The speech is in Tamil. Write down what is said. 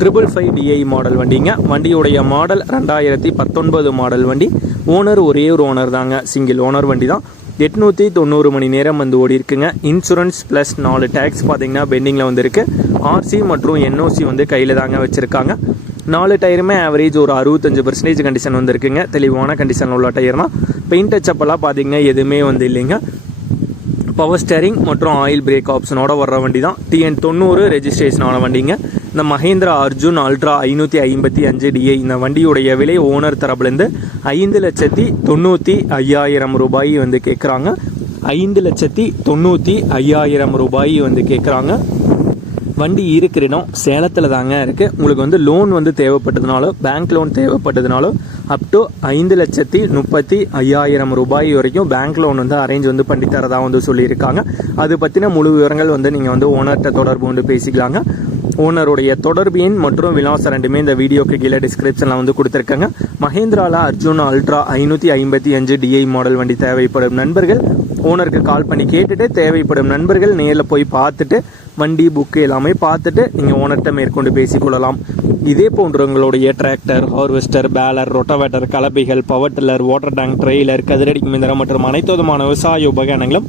ட்ரிபிள் ஃபைவ் டிஐ மாடல் வண்டிங்க. வண்டியுடைய மாடல் ரெண்டாயிரத்தி பத்தொன்பது மாடல் வண்டி. ஓனர் ஒரே ஒரு ஓனர் தாங்க. சிங்கிள் ஓனர் வண்டி தான் எட்நூற்றி தொண்ணூறு மணி நேரம் வந்து ஓடி இருக்குங்க இன்சூரன்ஸ் ப்ளஸ் நாலு டேக்ஸ் பார்த்தீங்கன்னா பெண்டிங்கில் வந்திருக்கு. ஆர்சி மற்றும் என்ஓசி வந்து கையில் தாங்க வச்சுருக்காங்க. நாலு டயருமே ஆவரேஜ் ஒரு அறுபத்தஞ்சு பர்சன்டேஜ் கண்டிஷன் வந்துருக்குங்க. தெளிவான கண்டிஷன் உள்ள டயர் தான். பெயிண்ட் டச்சப்பெல்லாம் பார்த்தீங்கன்னா எதுவுமே வந்து இல்லைங்க. பவர் ஸ்டேரிங் மற்றும் ஆயில் பிரேக் ஆப்ஷனோட வர்ற வண்டி தான் டிஎன் தொண்ணூறு ரெஜிஸ்ட்ரேஷனான வண்டிங்க. இந்த மஹேந்திரா அர்ஜுன் அல்ட்ரா ஐநூற்றி ஐம்பத்தி அஞ்சு டிஏ இந்த வண்டியுடைய விலை ஓனர் தரப்புலேருந்து ஐந்து லட்சத்தி தொண்ணூற்றி ஐயாயிரம் ரூபாய் வந்து கேட்குறாங்க. ஐந்து லட்சத்தி தொண்ணூற்றி ஐயாயிரம் ரூபாய் வந்து கேட்குறாங்க. வண்டி இருக்கிற இடம் சேலத்தில் தாங்க இருக்குது உங்களுக்கு வந்து லோன் வந்து தேவைப்பட்டதுனாலோ பேங்க் லோன் தேவைப்பட்டதுனாலோ அப் டு ஐந்து லட்சத்தி முப்பத்தி ஐயாயிரம் ரூபாய் வரைக்கும் பேங்க் லோன் வந்து அரேஞ்ச் வந்து பண்ணி தரதாக வந்து சொல்லியிருக்காங்க. அது பற்றின முழு விவரங்கள் வந்து நீங்கள் வந்து ஓனர்கிட்ட தொடர்பு கொண்டு பேசிக்கலாங்க. ஓனருடைய தொடர்பு எண் மற்றும் விலாசம் ரெண்டுமே இந்த வீடியோக்கு கீழே டிஸ்கிரிப்ஷனில் வந்து கொடுத்துருக்காங்க. மஹேந்திரால அர்ஜுன் அல்ட்ரா ஐநூற்றி ஐம்பத்தி அஞ்சு டிஐ மாடல் வண்டி தேவைப்படும் நண்பர்கள். ஓனருக்கு கால் பண்ணி கேட்டுட்டு தேவைப்படும் நண்பர்கள் நேரில் போய் பார்த்துட்டு வண்டி புக்கு எல்லாமே பார்த்துட்டு நீங்கள் ஓனர்கிட்ட மேற்கொண்டு பேசிக்கொள்ளலாம். இதே போன்றவங்களுடைய tractor harvester baler rotavator கலப்பைகள் power tiller water tank trailer கதிரடி மிந்திரம் மற்றும் அனைத்து விதமான விவசாய உபகரணங்களும்